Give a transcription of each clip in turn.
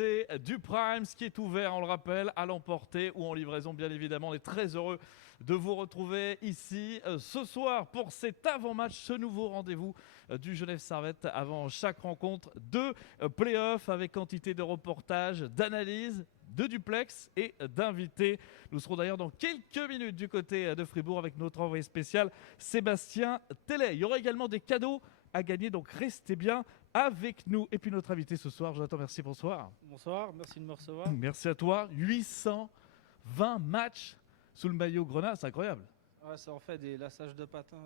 profiter du Prime, ce qui est ouvert, on le rappelle, à l'emporter ou en livraison, bien évidemment. On est très heureux de vous retrouver ici ce soir pour cet avant-match, ce nouveau rendez-vous du Genève Servette avant chaque rencontre de play-off avec quantité de reportages, d'analyses, de duplex et d'invités. Nous serons d'ailleurs dans quelques minutes du côté de Fribourg avec notre envoyé spécial Sébastien Tellet. Il y aura également des cadeaux à gagner, donc restez bien avec nous. Et puis notre invité ce soir, Jonathan, merci, bonsoir. Bonsoir, merci de me recevoir. Merci à toi. 820 matchs sous le maillot Grenat, c'est incroyable. Ouais, ça en fait des lassages de patins,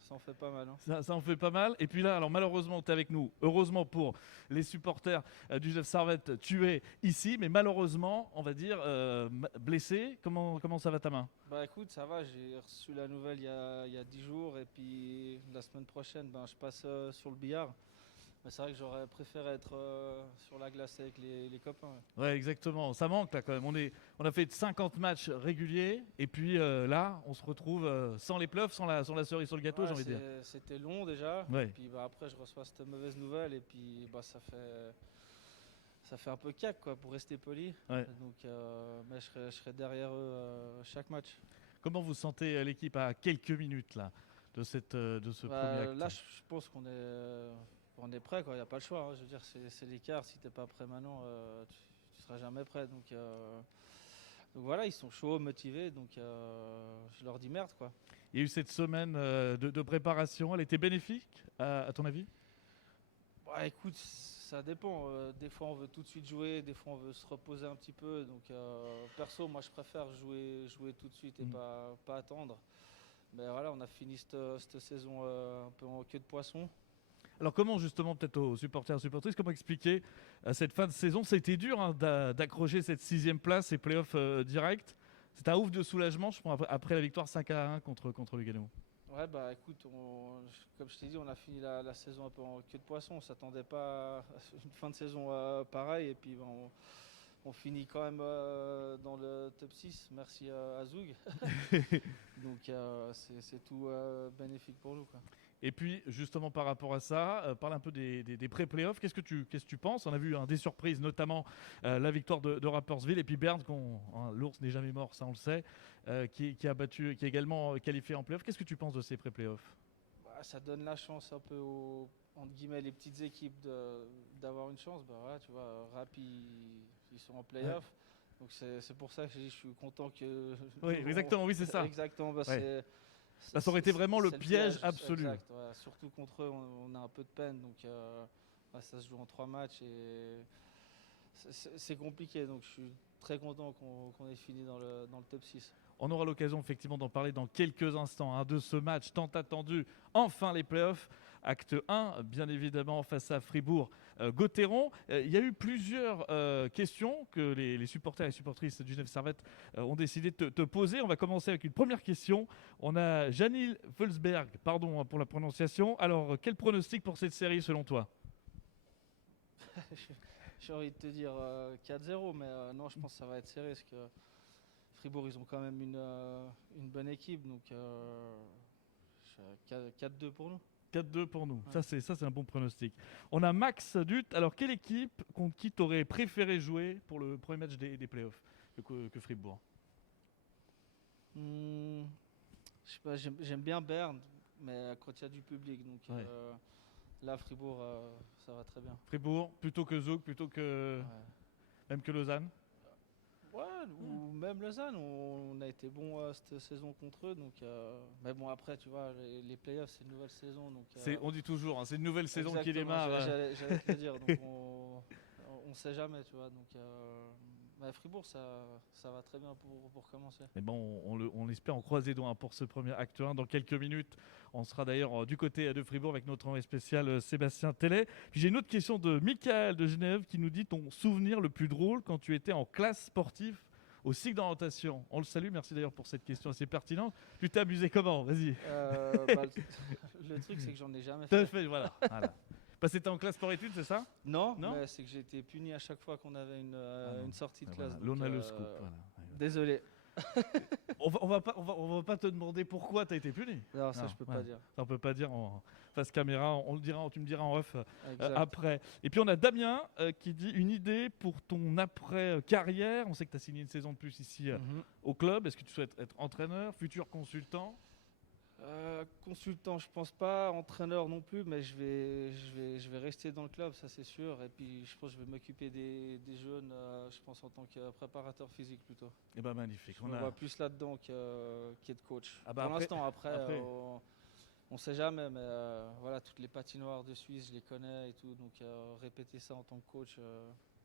ça en fait pas mal. Hein. Ça en fait pas mal. Et puis là, alors malheureusement, tu es avec nous. Heureusement pour les supporters du Genève Servette, tu es ici. Mais malheureusement, on va dire, blessé. Comment ça va ta main ? Bah écoute, ça va, j'ai reçu la nouvelle il y a 10 jours. Et puis la semaine prochaine, je passe sur le billard. Mais c'est vrai que j'aurais préféré être sur la glace avec les copains. Ouais, exactement. Ça manque là quand même. On a fait 50 matchs réguliers et puis là, on se retrouve sans les playoffs, sans la cerise sur le gâteau, Ouais, j'ai envie de dire. C'était long déjà. Ouais. Et puis après, je reçois cette mauvaise nouvelle. Et puis ça fait un peu cac quoi, pour rester poli. Ouais. Donc, mais je serai derrière eux chaque match. Comment vous sentez l'équipe à quelques minutes là de ce premier acte ? Là, je pense qu'on est prêt, il n'y a pas le choix. Hein. Je veux dire, c'est l'écart. Si tu n'es pas prêt maintenant, tu ne seras jamais prêt. Donc voilà, ils sont chauds, motivés. Donc je leur dis merde. Quoi. Il y a eu cette semaine de préparation. Elle était bénéfique à ton avis ? Bah, écoute, ça dépend. Des fois, on veut tout de suite jouer. Des fois, on veut se reposer un petit peu. Donc perso, moi, je préfère jouer tout de suite et pas attendre. Mais voilà, on a fini cette saison un peu en queue de poisson. Alors comment justement, peut-être aux supporters et supportrices, comment expliquer cette fin de saison ? Ça a été dur d'accrocher cette 6e place et play-off direct. C'est un ouf de soulagement, je pense, après la victoire 5-1 contre Lugano. Ouais, bah écoute, comme je t'ai dit, on a fini la saison un peu en queue de poisson. On ne s'attendait pas à une fin de saison pareille. Et puis on finit quand même dans le top 6. Merci à Zoug. Donc c'est tout bénéfique pour nous. Quoi. Et puis, justement, par rapport à ça, parle un peu des pré-playoffs. Qu'est-ce que tu penses ? On a vu des surprises, notamment la victoire de Rapperswil et puis Berne, l'ours n'est jamais mort, ça on le sait, qui a également qualifié en playoffs. Qu'est-ce que tu penses de ces pré-playoffs ? Ça donne la chance un peu entre guillemets, les petites équipes d'avoir une chance. Voilà, tu vois, Rap, ils sont en playoff. Ouais. Donc c'est pour ça que je suis content que... Oui, exactement, oui, c'est ça. Exactement, ouais. Ça aurait été vraiment le piège absolu. Exact, ouais. Surtout contre eux, on a un peu de peine. Donc ça se joue en 3 matchs et c'est compliqué. Donc je suis très content qu'on ait fini dans le top 6. On aura l'occasion effectivement d'en parler dans quelques instants de ce match tant attendu. Enfin les playoffs, acte 1, bien évidemment face à Fribourg-Gotteron. Il y a eu plusieurs questions que les supporters et supportrices du Genève Servette ont décidé de te poser. On va commencer avec une première question. On a Janil Völsberg, pardon pour la prononciation. Alors, quel pronostic pour cette série selon toi ? J'ai envie de te dire 4-0, mais non, je pense que ça va être serré parce que Fribourg, ils ont quand même une bonne équipe, donc 4-2 pour nous. 4-2 pour nous, ouais. Ça c'est un bon pronostic. On a Max Dutt. Alors, quelle équipe contre qui tu aurais préféré jouer pour le premier match des playoffs que Fribourg ? Je sais pas, j'aime bien Berne, mais quand il y a du public, donc ouais. Là, Fribourg, ça va très bien. Fribourg, plutôt que Zoug, plutôt que même que Lausanne ? Ouais, ou même Lausanne, on a été bon cette saison contre eux. Donc, mais bon, après, tu vois, les playoffs, c'est une nouvelle saison. Donc, on dit toujours, c'est une nouvelle saison qui démarre. J'allais te le dire, donc on ne sait jamais, tu vois. Donc, Fribourg, ça va très bien pour commencer. Mais bon, on espère, on croise les doigts pour ce premier acte 1. Dans quelques minutes, on sera d'ailleurs du côté de Fribourg avec notre envoyé spécial Sébastien Tellet. Puis j'ai une autre question de Michael de Genève qui nous dit ton souvenir le plus drôle quand tu étais en classe sportive au cycle d'orientation. On le salue, merci d'ailleurs pour cette question assez pertinente. Tu t'es amusé comment ? Vas-y. Le truc, c'est que j'en ai jamais fait. Voilà. C'était en classe sport-études, c'est ça ? Non, mais c'est que j'ai été puni à chaque fois qu'on avait une sortie de classe. Voilà. L'on a le scoop. Voilà. Désolé. On va pas te demander pourquoi tu as été puni. Non, ça Non, je peux ouais. pas dire. Ça, on peut pas dire en face caméra. On le dira, tu me diras en off Exact. après. Et puis on a Damien qui dit une idée pour ton après-carrière. On sait que tu as signé une saison de plus ici au club. Est-ce que tu souhaites être entraîneur, futur consultant? Consultant, je pense pas. Entraîneur non plus, mais je vais rester dans le club, ça c'est sûr. Et puis je pense que je vais m'occuper des jeunes, je pense en tant que préparateur physique plutôt. Eh ben magnifique. Je me vois plus là-dedans qu'être coach. Ah bah Pour après- l'instant, après, après. on sait jamais, mais voilà, toutes les patinoires de Suisse, je les connais et tout. Donc répéter ça en tant que coach.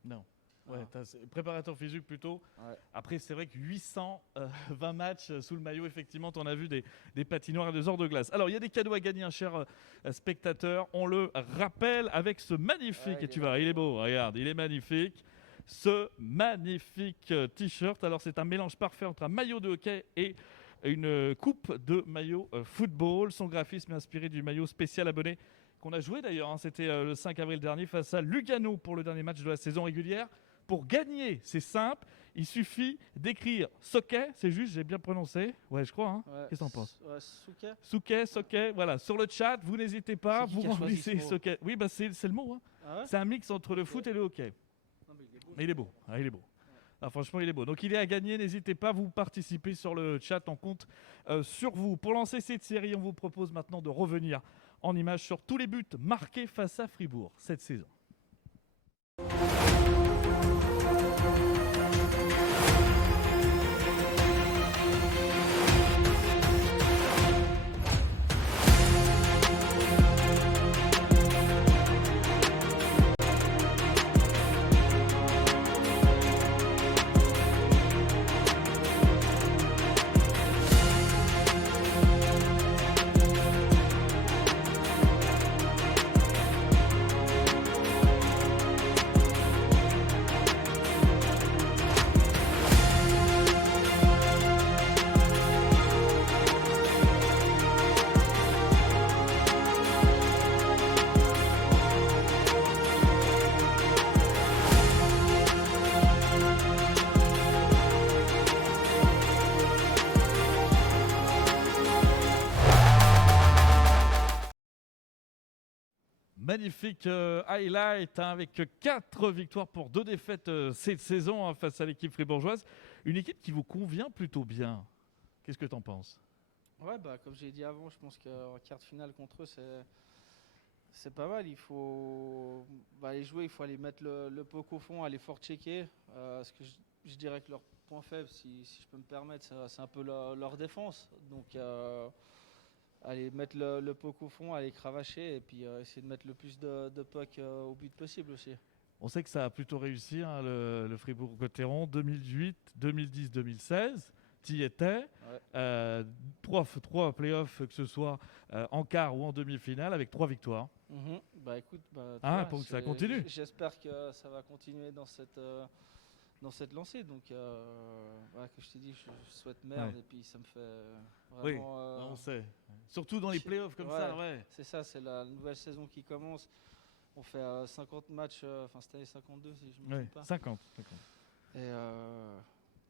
Non. Ouais, Voilà. préparateur physique plutôt. Ouais. Après, c'est vrai que 820 matchs sous le maillot, effectivement, tu en as vu des patinoires et des hors de glace. Alors, il y a des cadeaux à gagner, un cher spectateur. On le rappelle avec ce magnifique, Ouais, et tu vois, il est beau, regarde, il est magnifique. Ce magnifique t-shirt. Alors, c'est un mélange parfait entre un maillot de hockey et une coupe de maillot football. Son graphisme est inspiré du maillot spécial abonné qu'on a joué d'ailleurs. C'était le 5 avril dernier face à Lugano pour le dernier match de la saison régulière. Pour gagner, c'est simple, il suffit d'écrire Socket, c'est juste, j'ai bien prononcé. Ouais, je crois. Hein. Ouais. Qu'est-ce que t'en penses? Ouais, Souquet. Socket, voilà. Sur le chat, vous n'hésitez pas, C'est qui vous qui a choisi remplissez ce mot Socket. Oui, bah c'est le mot. Hein. Ah ouais. C'est un mix entre le foot et le hockey. Non, mais il est beau. Mais il est beau. Ah, il est beau. Ah, franchement, il est beau. Donc, il est à gagner. N'hésitez pas, vous participez sur le chat. On compte sur vous. Pour lancer cette série, on vous propose maintenant de revenir en images sur tous les buts marqués face à Fribourg cette saison. Magnifique highlight avec 4 victoires pour 2 défaites cette saison face à l'équipe fribourgeoise. Une équipe qui vous convient plutôt bien. Qu'est-ce que tu en penses? Ouais, bah, comme j'ai dit avant, je pense qu'en quart de finale contre eux, c'est pas mal. Il faut les jouer, il faut aller mettre le puck au fond, aller fort checker. Parce que je dirais que leur point faible, si je peux me permettre, c'est un peu leur défense. Donc, aller mettre le puck au fond, aller cravacher et puis essayer de mettre le plus de puck au but possible aussi. On sait que ça a plutôt réussi, hein, le Fribourg-Gotteron, 2008, 2010, 2016. Tu y étais. Ouais. 3 playoffs, que ce soit en quart ou en demi-finale, avec 3 victoires. Bah écoute, tu Ah, vois, pour que ça continue. J'espère que ça va continuer dans cette lancée. Donc, comme je t'ai dit, je souhaite merde Ouais. et puis ça me fait Oui, vraiment. on sait. Surtout dans les playoffs comme ça, ouais. C'est ça, c'est la nouvelle saison qui commence. On fait 50 matchs, cette année 52 si je ne me Ouais, trompe pas. 50. Et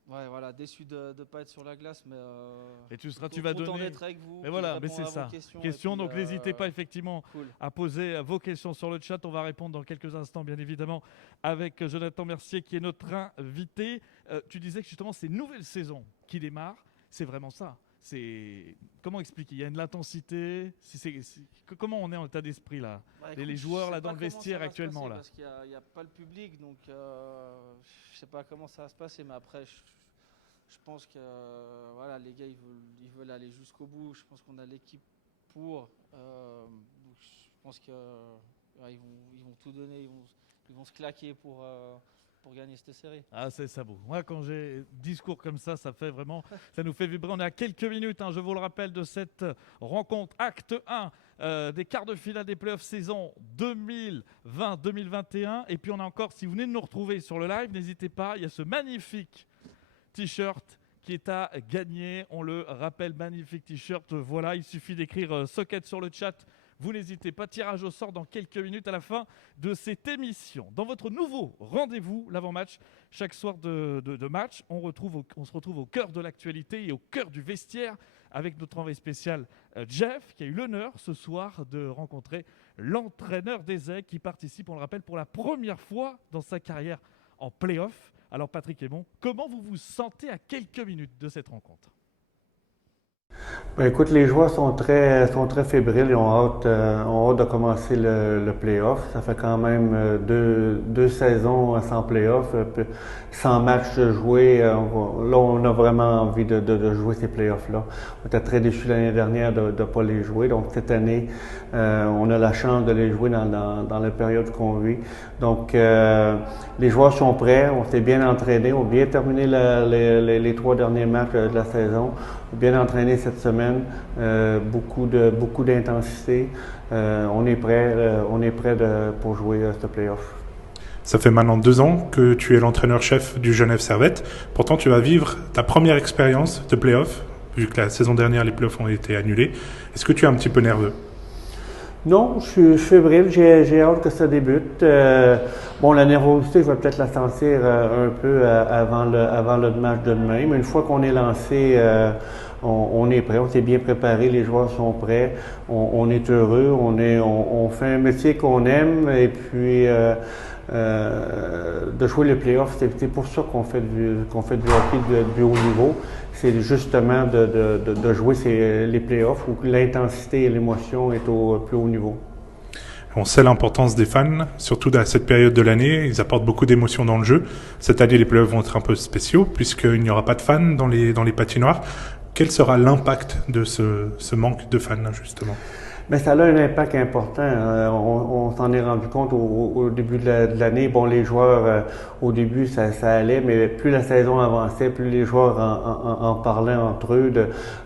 voilà, déçu de ne pas être sur la glace, mais Et tu vas content donner. d'être avec vous. Mais voilà, mais répondre c'est à ça. vos questions, et Donc puis, n'hésitez pas effectivement Cool. à poser vos questions sur le chat. On va répondre dans quelques instants, bien évidemment, avec Jonathan Mercier qui est notre invité. Tu disais que justement, c'est une nouvelle saison qui démarre. C'est vraiment ça. Comment expliquer? Il y a de l'intensité. Comment on est en état d'esprit là? Bah, Les écoute, joueurs je là sais dans pas le comment ça vestiaire va se actuellement passer là. Parce qu'il n'y a pas le public, donc je sais pas comment ça va se passer, mais après je pense que les gars ils veulent aller jusqu'au bout. Je pense qu'on a l'équipe pour. Donc je pense que ils vont tout donner, ils vont se claquer pour gagner cette série. Ah, c'est ça beau. Moi, quand j'ai discours comme ça fait vraiment, ça nous fait vibrer. On est à quelques minutes, je vous le rappelle, de cette rencontre acte 1 des quarts de finale des playoffs saison 2020-2021. Et puis on a encore, si vous venez de nous retrouver sur le live, n'hésitez pas, il y a ce magnifique t-shirt qui est à gagner. On le rappelle, magnifique t-shirt. Voilà, il suffit d'écrire Socket sur le chat. Vous n'hésitez pas, tirage au sort dans quelques minutes à la fin de cette émission. Dans votre nouveau rendez-vous, l'avant-match, chaque soir de match, on se retrouve au cœur de l'actualité et au cœur du vestiaire avec notre envoyé spécial Jeff, qui a eu l'honneur ce soir de rencontrer l'entraîneur des Aigles qui participe, on le rappelle, pour la première fois dans sa carrière en play-off. Alors Patrick Aymon, comment vous vous sentez à quelques minutes de cette rencontre? Ben, écoute, les joueurs sont très fébriles. Ils ont hâte de commencer le play-off. Ça fait quand même deux saisons sans play-off, 100 matchs joués. Là, on a vraiment envie de jouer ces play-offs-là. On était très déçus l'année dernière de ne pas les jouer. Donc, cette année, on a la chance de les jouer dans la période qu'on vit. Donc, les joueurs sont prêts. On s'est bien entraînés. On a bien terminé les 3 derniers matchs de la saison. Bien entraîné cette semaine, beaucoup d'intensité. On est prêt pour jouer ce play-off. Ça fait maintenant 2 ans que tu es l'entraîneur-chef du Genève Servette. Pourtant, tu vas vivre ta première expérience de play-off, vu que la saison dernière, les play-offs ont été annulés. Est-ce que tu es un petit peu nerveux? Non, je suis fébrile, j'ai hâte que ça débute. La nervosité, je vais peut-être la sentir un peu avant le match de demain, mais une fois qu'on est lancé, on est prêt, on s'est bien préparé, les joueurs sont prêts, on est heureux, on fait un métier qu'on aime et puis de jouer les playoffs, c'est pour ça qu'on fait du hockey du haut niveau. C'est justement de jouer les playoffs où l'intensité et l'émotion est au plus haut niveau. On sait l'importance des fans, surtout dans cette période de l'année. Ils apportent beaucoup d'émotions dans le jeu. Cette année, les playoffs vont être un peu spéciaux puisqu'il n'y aura pas de fans dans les patinoires. Quel sera l'impact de ce manque de fans, justement? Mais ça a un impact important. On s'en est rendu compte au début de l'année. Bon, les joueurs, au début, ça allait, mais plus la saison avançait, plus les joueurs en parlaient entre eux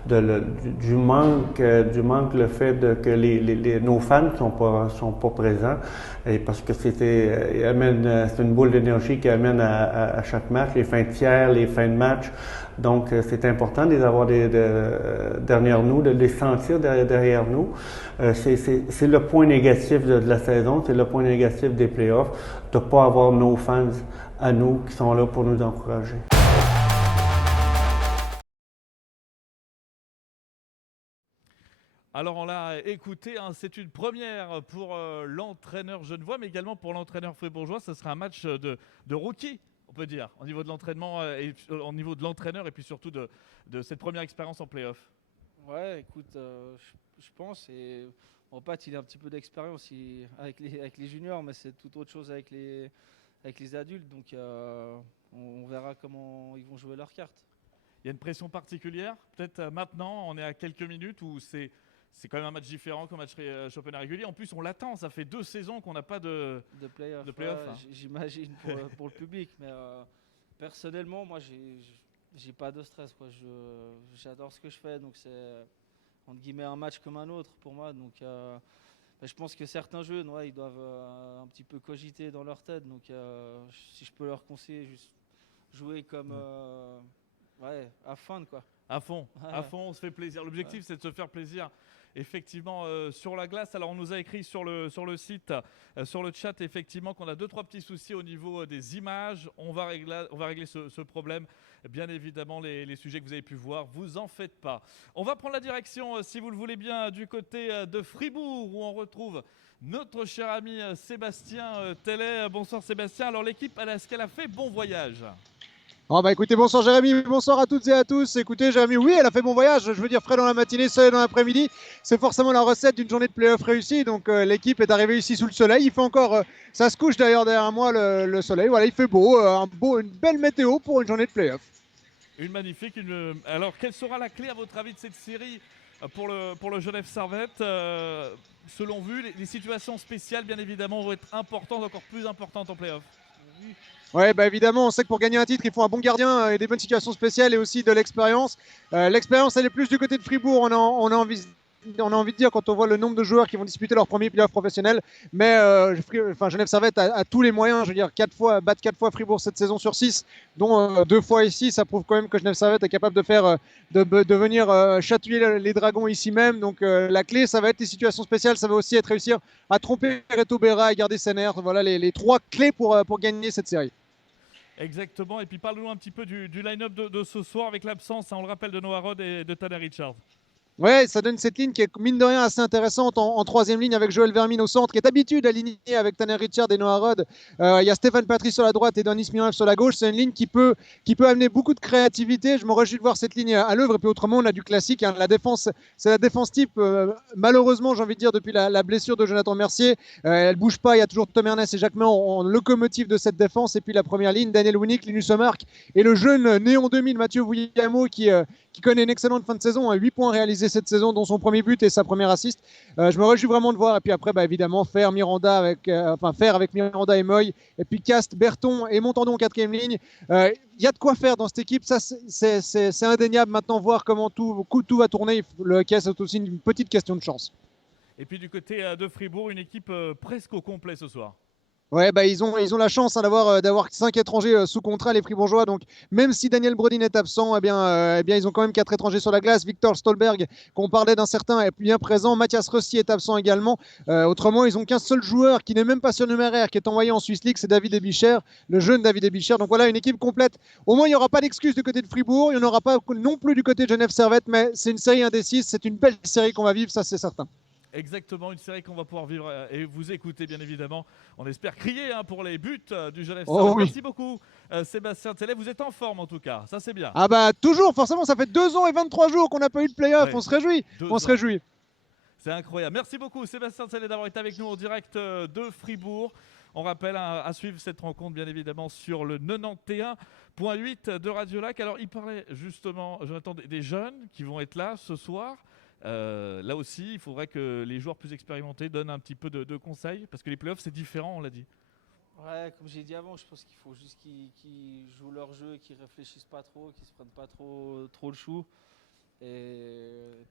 du manque, le fait que nos fans sont pas présents. Et parce que c'est une boule d'énergie qui amène à chaque match, les fins de tiers, les fins de match. Donc, c'est important de les avoir derrière nous, de les sentir derrière nous. C'est le point négatif de la saison, c'est le point négatif des playoffs, de ne pas avoir nos fans à nous qui sont là pour nous encourager. Alors on l'a écouté, c'est une première pour l'entraîneur genevois, mais également pour l'entraîneur fribourgeois. Ce sera un match de rookie, on peut dire, au niveau de l'entraînement, et au niveau de l'entraîneur et puis surtout de cette première expérience en play-off. Ouais, écoute, je pense, et bon, Pat, il a un petit peu d'expérience avec les juniors, mais c'est tout autre chose avec les adultes, donc on verra comment ils vont jouer leurs cartes. Il y a une pression particulière, peut-être maintenant, on est à quelques minutes où c'est quand même un match différent qu'un match championnat régulier. En plus, on l'attend, ça fait 2 saisons qu'on n'a pas de play-off. Hein. J'imagine pour le public, mais personnellement, moi, j'ai pas de stress, quoi. J'adore ce que je fais, donc c'est entre guillemets un match comme un autre pour moi. Donc, je pense que certains jeunes, ils doivent un petit peu cogiter dans leur tête. Donc, si je peux leur conseiller, juste jouer comme à fond, quoi. À fond, on se fait plaisir. L'objectif, c'est de se faire plaisir. Effectivement, sur la glace. Alors, on nous a écrit sur le site, sur le chat, effectivement, qu'on a 2-3 petits soucis au niveau des images. On va régler ce problème. Bien évidemment, les sujets que vous avez pu voir, vous en faites pas. On va prendre la direction, si vous le voulez bien, du côté de Fribourg, où on retrouve notre cher ami Sébastien Tellet. Bonsoir Sébastien. Alors, l'équipe, est-ce qu'elle a fait bon voyage ? Écoutez, bonsoir Jérémy, bonsoir à toutes et à tous. Écoutez Jérémy, oui, elle a fait bon voyage, je veux dire frais dans la matinée, soleil dans l'après-midi. C'est forcément la recette d'une journée de play-off réussie. Donc l'équipe est arrivée ici sous le soleil. Il fait encore, ça se couche d'ailleurs derrière moi le soleil. Voilà, il fait beau, une belle météo pour une journée de play-off. Une magnifique. Alors, quelle sera la clé à votre avis de cette série pour le Genève Servette selon vous, les situations spéciales, bien évidemment, vont être importantes, encore plus importantes en play-off. Oui, évidemment, on sait que pour gagner un titre, il faut un bon gardien et des bonnes situations spéciales et aussi de l'expérience. L'expérience, elle est plus du côté de Fribourg. On a envie on a envie de dire quand on voit le nombre de joueurs qui vont disputer leur premier playoff professionnel. Mais Genève Servette a tous les moyens. Je veux dire, battre 4 fois Fribourg cette saison sur 6, dont 2 fois ici. Ça prouve quand même que Genève Servette est capable de venir chatouiller les Dragons ici même. Donc la clé, ça va être les situations spéciales. Ça va aussi être réussir à tromper Reto Berra et garder ses nerfs. Voilà les 3 clés pour gagner cette série. Exactement. Et puis parle-nous un petit peu du line-up de ce soir avec l'absence, on le rappelle, de Noah Rod et de Tanner Richards. Ouais, ça donne cette ligne qui est mine de rien assez intéressante en troisième ligne avec Joël Vermine au centre, qui est habitué d'aligner avec Tanner Richard et Noah Rod. Il y a Stéphane Patry sur la droite et Denis Mironov sur la gauche. C'est une ligne qui peut amener beaucoup de créativité. Je me réjouis de voir cette ligne à l'œuvre. Et puis autrement, on a du classique. Hein. La défense, c'est la défense type. Malheureusement, j'ai envie de dire, depuis la blessure de Jonathan Mercier, elle bouge pas. Il y a toujours Tom Ernest et Jacques Main en locomotive de cette défense. Et puis la première ligne, Daniel Winnick, Linus Omark et le jeune Néon 2000, Mathieu Vouillamo, qui connaît une excellente fin de saison, 8 points réalisés cette saison, dont son premier but et sa première assist. Je me réjouis vraiment de voir. Et puis après, évidemment, faire avec Miranda et Moy. Et puis Cast, Berton et Montandon en quatrième ligne. Il y a de quoi faire dans cette équipe. Ça, c'est indéniable. Maintenant, voir comment tout va tourner. Le hockey, c'est aussi une petite question de chance. Et puis du côté de Fribourg, une équipe presque au complet ce soir. Ouais, ils ont la chance d'avoir 5 étrangers sous contrat, les Fribourgeois. Donc, même si Daniel Brodin est absent, ils ont quand même 4 étrangers sur la glace. Victor Stolberg, qu'on parlait d'un certain, est bien présent. Mathias Rossi est absent également. Autrement, ils ont qu'un seul joueur qui n'est même pas surnuméraire, qui est envoyé en Swiss League, c'est David Ebicher, le jeune David Ebicher. Donc voilà, une équipe complète. Au moins, il n'y aura pas d'excuses du côté de Fribourg. Il n'y en aura pas non plus du côté de Genève Servette, mais c'est une série indécise. C'est une belle série qu'on va vivre, ça c'est certain. Exactement, une série qu'on va pouvoir vivre et vous écouter bien évidemment. On espère crier pour les buts du Genève Servette. Oui. Merci beaucoup Sébastien Tellet, vous êtes en forme en tout cas, ça c'est bien. Toujours, forcément, ça fait 2 ans et 23 jours qu'on n'a pas eu de play-off, Ouais. on se réjouit. C'est incroyable. Merci beaucoup Sébastien Tellet d'avoir été avec nous en direct de Fribourg. On rappelle à suivre cette rencontre bien évidemment sur le 91.8 de Radio Lac. Alors il parlait justement, Jonathan, des jeunes qui vont être là ce soir. Là aussi, il faudrait que les joueurs plus expérimentés donnent un petit peu de conseils parce que les playoffs c'est différent, on l'a dit. Ouais, comme j'ai dit avant, je pense qu'il faut juste qu'ils jouent leur jeu, qu'ils réfléchissent pas trop, qu'ils se prennent pas trop le chou. Et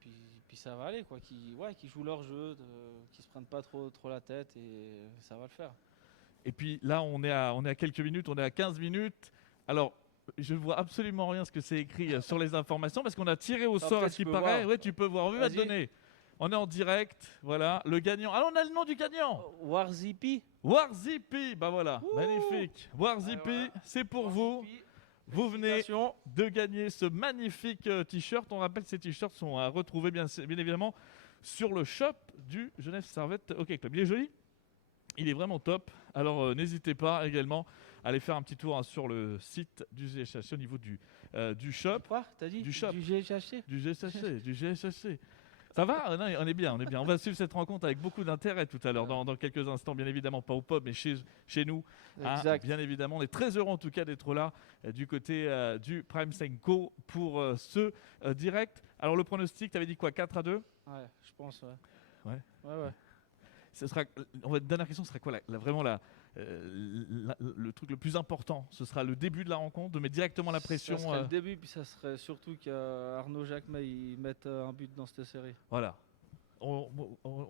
puis ça va aller, quoi. Qu'ils jouent leur jeu, qu'ils se prennent pas trop la tête et ça va le faire. Et puis là, on est à quelques minutes, on est à 15 minutes. Alors, je ne vois absolument rien ce que c'est écrit sur les informations parce qu'on a tiré au sort à ce qui paraît. Ouais, tu peux voir. On va te donner. On est en direct. Voilà, le gagnant. Alors, on a le nom du gagnant. Warzipi. Warzipi. Bah voilà, magnifique. Warzipi, voilà. C'est pour vous. Vous venez de gagner ce magnifique t-shirt. On rappelle que ces t-shirts sont à retrouver bien évidemment sur le shop du Genève Servette Hockey Club. Il est joli. Il est vraiment top. Alors n'hésitez pas également à aller faire un petit tour sur le site du GHC au niveau du shop. Quoi ? T'as dit du shop. Du GHC ? Du GHC. Ça va ? Non, on est bien. On va suivre cette rencontre avec beaucoup d'intérêt tout à l'heure, dans quelques instants, bien évidemment, pas au pub, mais chez nous. Exact. Bien évidemment, on est très heureux en tout cas d'être là du côté du Prime Senko pour ce direct. Alors le pronostic, tu avais dit quoi, 4-2 ? Ouais, je pense, ouais. Ouais. Dernière question, ce serait quoi vraiment le truc le plus important? Ce sera le début de la rencontre, de mettre directement la pression. Ça serait le début, puis ça serait surtout qu'Arnaud Jacquemet mette un but dans cette série. Voilà. On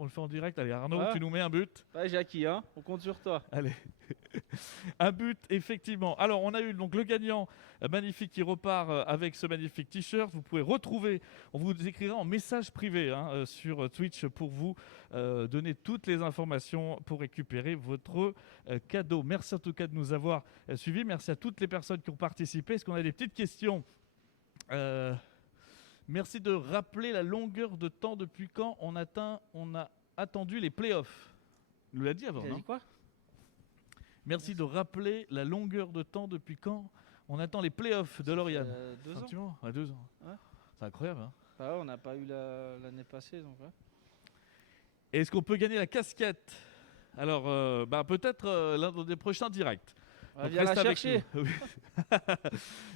le fait en direct. Allez, Arnaud, tu nous mets un but. Ouais, Jackie, on compte sur toi. Allez. Un but, effectivement. Alors, on a eu donc le gagnant magnifique qui repart avec ce magnifique t-shirt. Vous pouvez retrouver, on vous écrira en message privé sur Twitch pour vous donner toutes les informations pour récupérer votre cadeau. Merci en tout cas de nous avoir suivis. Merci à toutes les personnes qui ont participé. Est-ce qu'on a des petites questions ? Merci de rappeler la longueur de temps depuis quand on a attendu les playoffs. Il nous l'a dit avant, non ? Dit quoi ? Merci de rappeler la longueur de temps depuis quand on attend les playoffs de Lauriane. 2 ans. Ouais, 2 ans. Ouais. C'est incroyable. Hein, on n'a pas eu l'année passée. Donc, ouais. Est-ce qu'on peut gagner la casquette ? Alors, peut-être l'un des prochains directs. On va la chercher.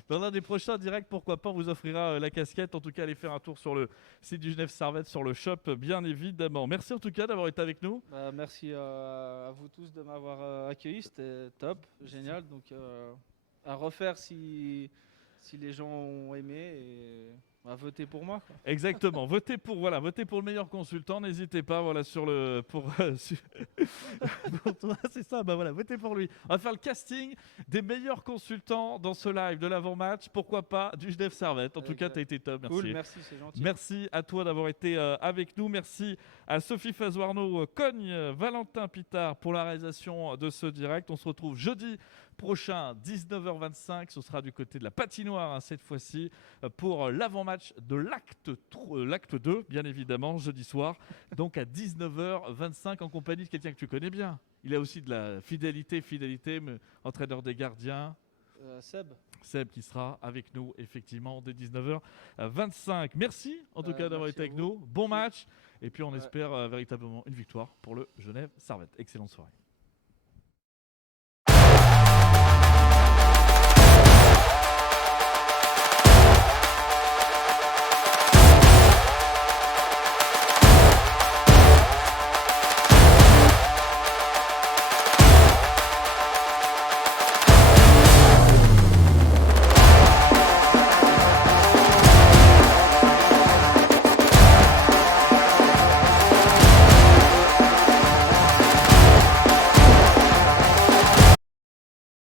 Dans l'un des prochains directs, pourquoi pas, on vous offrira la casquette. En tout cas, allez faire un tour sur le site du Genève Servette, sur le shop, bien évidemment. Merci en tout cas d'avoir été avec nous. Merci à vous tous de m'avoir accueilli. C'était top, génial. Donc, à refaire si les gens ont aimé. Votez pour moi, quoi. Exactement. Votez pour le meilleur consultant. N'hésitez pas, pour toi, c'est ça. Votez pour lui. On va faire le casting des meilleurs consultants dans ce live de l'avant-match. Pourquoi pas du Genève Servette. En tout cas, tu as été top. Merci. Cool, merci, c'est gentil. Merci à toi d'avoir été avec nous. Merci à Sophie Fazoarno, Cogne, Valentin Pitard pour la réalisation de ce direct. On se retrouve jeudi prochain, 19h25. Ce sera du côté de la patinoire cette fois-ci pour l'avant-match de l'acte 2, bien évidemment, jeudi soir. Donc à 19h25 en compagnie de quelqu'un que tu connais bien. Il a aussi de la fidélité, mais entraîneur des gardiens. Seb qui sera avec nous effectivement dès 19h25. Merci en tout cas d'avoir été avec nous. Bon match et puis on espère véritablement une victoire pour le Genève Servette. Excellente soirée.